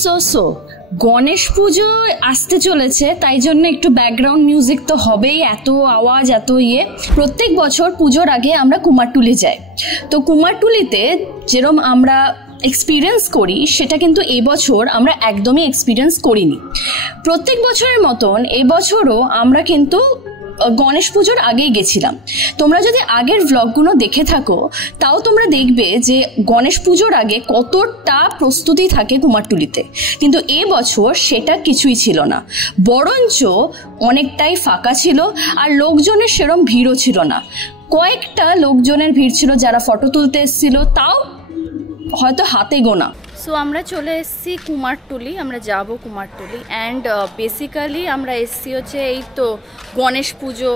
So Ganesh পুজো আসতে চলেছে, তাই জন্য একটু ব্যাকগ্রাউন্ড মিউজিক তো হবেই, এত আওয়াজ এত প্রত্যেক বছর পুজোর আগে আমরা কুমারটুলি যাই। তো কুমারটুলিতে যেরকম আমরা এক্সপিরিয়েন্স করি সেটা কিন্তু এবছর আমরা একদমই এক্সপিরিয়েন্স করিনি। প্রত্যেক বছরের মতন এবছরও আমরা কিন্তু গণেশ পুজোর আগেই গেছিলাম। তোমরা যদি আগের ভ্লগগুলো দেখে থাকো তাও তোমরা দেখবে যে গণেশ পুজোর আগে কতটা প্রস্তুতি থাকে কুমারটুলিতে, কিন্তু এবছর সেটা কিছুই ছিল না, বরঞ্চ অনেকটাই ফাঁকা ছিল আর লোকজনের সেরম ভিড়ও ছিল না। কয়েকটা লোকজনের ভিড় ছিল যারা ফটো তুলতে এসেছিল, তাও হয়তো হাতে গোনা। সো আমরা চলে এসেছি কুমারটুলি, আমরা যাব কুমারটুলি। অ্যান্ড বেসিক্যালি আমরা এসেছি হচ্ছে এই তো গণেশ পুজো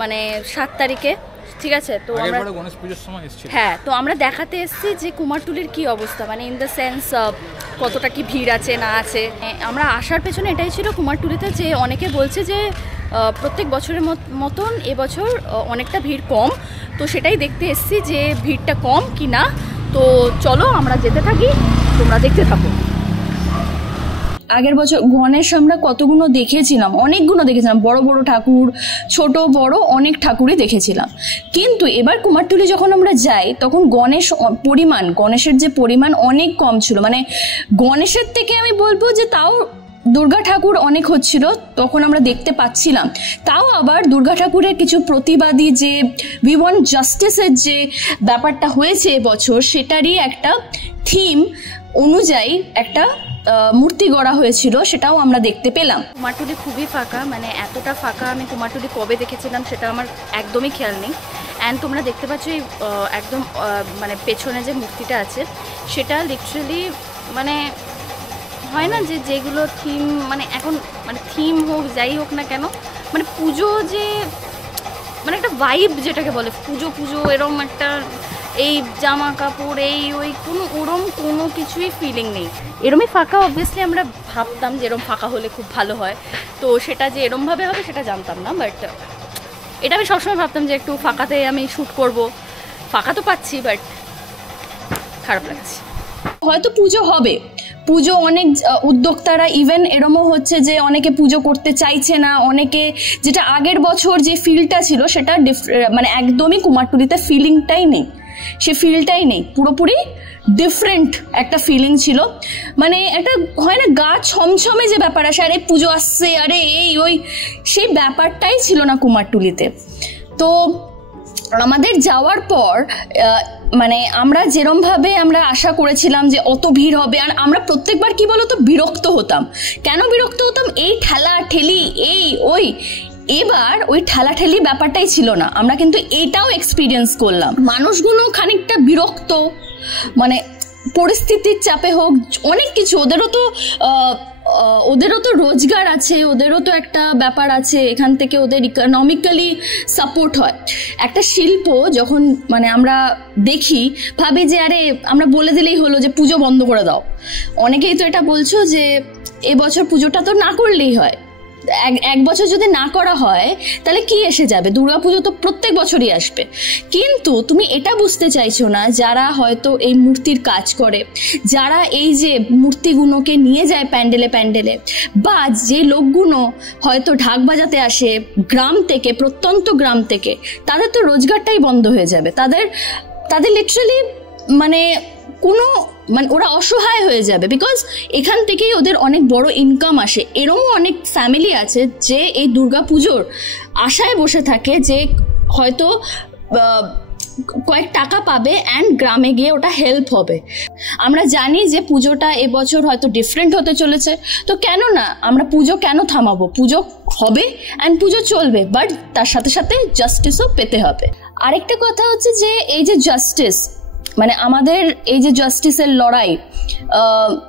মানে 7 তারিখে, ঠিক আছে? তো আমরা গণেশ পুজোর সময় এসেছি। হ্যাঁ, তো আমরা দেখাতে এসেছি যে কুমারটুলির কি অবস্থা, মানে ইন দ্য সেন্স কতটা কি ভিড় আছে না আছে। আমরা আসার পেছনে এটাই ছিল কুমারটুলিতে যে অনেকে বলছে যে প্রত্যেক বছরের মতন এবছর অনেকটা ভিড় কম, তো সেটাই দেখতে এসেছি যে ভিড়টা কম কি না। তো চলো আমরা যেতে থাকি, তোমরা দেখতে থাকো। আগের বছর গণেশ আমরা কতগুলো দেখেছিলাম, অনেকগুলো দেখেছিলাম, বড় বড় ঠাকুর, ছোট বড় অনেক ঠাকুরই দেখেছিলাম। কিন্তু এবার কুমারটুলি যখন আমরা যাই তখন গণেশের যে পরিমাণ অনেক কম ছিল, মানে গণেশের থেকে আমি বলবো যে তাও দুর্গা ঠাকুর অনেক হচ্ছিল, তখন আমরা দেখতে পাচ্ছিলাম। তাও আবার দুর্গা ঠাকুরের কিছু প্রতিবাদী যে উই ওয়ান্ট জাস্টিসের যে ব্যাপারটা হয়েছে এবছর, সেটারই একটা থিম অনুযায়ী একটা মূর্তি গড়া হয়েছিল, সেটাও আমরা দেখতে পেলাম। কুমারটুলি খুবই ফাঁকা, মানে এতটা ফাঁকা আমি কুমারটুলি কবে দেখেছিলাম সেটা আমার একদমই খেয়াল নেই। অ্যান্ড তোমরা দেখতে পাচ্ছ এই একদম মানে পেছনে যে মূর্তিটা আছে সেটা লিটারালি মানে হয় না যে যেগুলো থিম মানে এখন মানে থিম হোক যাই হোক না কেন, মানে পুজো যে মানে একটা ভাইব যেটাকে বলে পুজো পুজো এরম একটা এই জামা কাপড় এই ওই কোনো কিছুই ফিলিং নেই। এরমই ফাঁকা অবভিয়াসলি আমরা ভাবতাম যে এরম ফাঁকা হলে খুব ভালো হয়, তো সেটা যে এরমভাবে হবে সেটা জানতাম না। বাট এটা আমি সবসময় ভাবতাম যে একটু ফাঁকাতে আমি শ্যুট করব, ফাঁকা তো পাচ্ছি বাট খারাপ লাগছে। হয়তো পুজো হবে, পুজো অনেক উদ্যোক্তারা ইভেন এরমও হচ্ছে যে অনেকে পুজো করতে চাইছে না, অনেকে যেটা আগের বছর যে ফিলটা ছিল সেটা মানে একদমই কুমারটুলিতে ফিলিংটাই নেই, সে ফিলটাই নেই, পুরোপুরি ডিফারেন্ট একটা ফিলিং ছিল। মানে একটা হয় না গা ছমছমে যে ব্যাপার আসে, আরে পুজো আসছে আরে এই ওই, সেই ব্যাপারটাই ছিল না কুমারটুলিতে। তো আমাদের যাওয়ার পর মানে আমরা যেরমভাবে আমরা আশা করেছিলাম যে অত ভিড় হবে, আর আমরা প্রত্যেকবার কি বলতো বিরক্ত হতাম। কেন বিরক্ত হতাম? এই ঠেলা ঠেলি এই ওই। এবার ওই ঠেলাঠেলি ব্যাপারটাই ছিল না, আমরা কিন্তু এটাও এক্সপিরিয়েন্স করলাম। মানুষগুলো খানিকটা বিরক্ত, মানে পরিস্থিতির চাপে হোক অনেক কিছু, ওদেরও তো রোজগার আছে, ওদেরও তো একটা ব্যাপার আছে, এখান থেকে ওদের ইকোনমিক্যালি সাপোর্ট হয়। একটা শিল্প যখন মানে আমরা দেখি ভাবি যে আরে আমরা বলে দিলেই হলো যে পুজো বন্ধ করে দাও। অনেকেই তো এটা বলছো যে এবছর পুজোটা তো না করলেই হয়, এক বছর যদি না করা হয় তাহলে কি এসে যাবে, দুর্গাপুজো তো প্রত্যেক বছরই আসবে। কিন্তু তুমি এটা বুঝতে চাইছো না যারা হয়তো এই মূর্তির কাজ করে, যারা এই যে মূর্তিগুলোকে নিয়ে যায় প্যান্ডেলে প্যান্ডেলে, বা যে লোকগুলো হয়তো ঢাক বাজাতে আসে গ্রাম থেকে, প্রত্যন্ত গ্রাম থেকে, তাদের তো রোজগারটাই বন্ধ হয়ে যাবে, তাদের লিটারালি মানে ওরা অসহায় হয়ে যাবে, বিকজ এখান থেকেই ওদের অনেক বড় ইনকাম আসে। এরকমও অনেক ফ্যামিলি আছে যে এই দুর্গা পুজোর আশায় বসে থাকে যে হয়তো কয়েক টাকা পাবে অ্যান্ড গ্রামে গিয়ে ওটা হেল্প হবে। আমরা জানি যে পুজোটা এবছর হয়তো ডিফারেন্ট হতে চলেছে, তো কেন না আমরা পুজো কেন থামাবো, পুজো হবে অ্যান্ড পুজো চলবে, বাট তার সাথে সাথে জাস্টিসও পেতে হবে। আরেকটা কথা হচ্ছে যে এই যে জাস্টিস, মানে আমাদের এই যে জাস্টিসের লড়াই,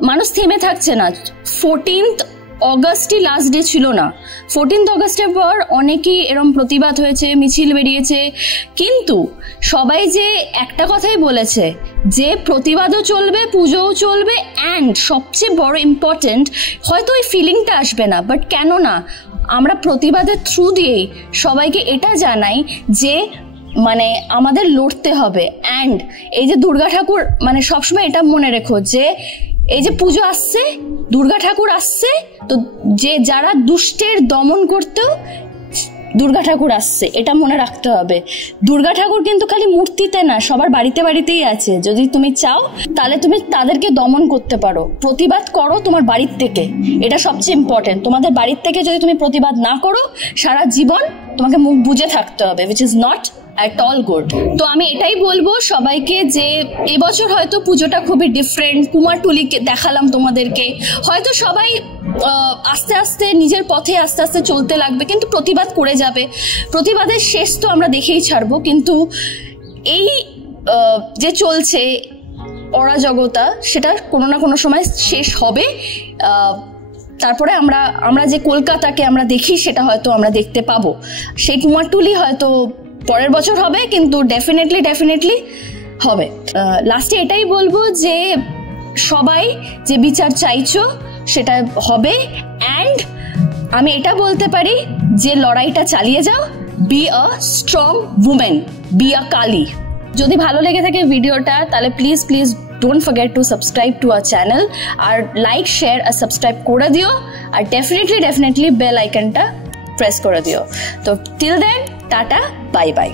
মানুষ থেমে থাকছে না। 14th অগস্টই লাস্ট ডে ছিল না, 14th অগস্টের পর অনেকেই এরম প্রতিবাদ হয়েছে, মিছিল বেরিয়েছে, কিন্তু সবাই যে একটা কথাই বলেছে যে প্রতিবাদও চলবে, পুজোও চলবে, অ্যান্ড সবচেয়ে বড় ইম্পর্টেন্ট হয়তো ওই ফিলিংটা আসবে না, বাট কেন না আমরা প্রতিবাদের থ্রু দিয়েই সবাইকে এটা জানাই যে মানে আমাদের লড়তে হবে। অ্যান্ড এই যে দুর্গা ঠাকুর, মানে সবসময় এটা মনে রেখো যে এই যে পুজো আসছে, দুর্গা ঠাকুর আসছে, তো যে যারা দুষ্টের দমন করতেও দুর্গা ঠাকুর আসছে, এটা মনে রাখতে হবে। দুর্গা ঠাকুর কিন্তু খালি মূর্তিতে না, সবার বাড়িতে বাড়িতেই আছে। যদি তুমি চাও তাহলে তুমি তাদেরকে দমন করতে পারো। প্রতিবাদ করো তোমার বাড়ির থেকে, এটা সবচেয়ে ইম্পর্টেন্ট। তোমাদের বাড়ির থেকে যদি তুমি প্রতিবাদ না করো, সারা জীবন তোমাকে মুখ বুজে থাকতে হবে, which is not at all good. তো আমি এটাই বলবো সবাইকে যে এবছর হয়তো পুজোটা খুবই ডিফারেন্ট। কুমারটুলিকে দেখালাম তোমাদেরকে, হয়তো সবাই আস্তে আস্তে নিজের পথে আস্তে আস্তে চলতে লাগবে, কিন্তু প্রতিবাদ করে যাবে। প্রতিবাদের শেষ তো আমরা দেখেই ছাড়বো, কিন্তু এই যে চলছে অরাজকতা, সেটা কোনো না কোনো সময় শেষ হবে। তারপরে আমরা যে কলকাতাকে আমরা দেখি, সেটা হয়তো আমরা দেখতে পাবো। সেই কুমারটুলি হয়তো পরের বছর হবে, কিন্তু ডেফিনেটলি হবে। লাস্টে এটাই বলবো যে সবাই যে বিচার চাইছো সেটা হবে। অ্যান্ড আমি এটা বলতে পারি যে লড়াইটা চালিয়ে যাও, be a strong women, be a Kali. যদি ভালো লেগে থাকে ভিডিওটা, তাহলে please don't forget to subscribe to our channel, আর লাইক শেয়ার আর সাবস্ক্রাইব করে দিও, আর ডেফিনেটলি বেল আইকনটা প্রেস করে দিও। তো till then, tata, bye by.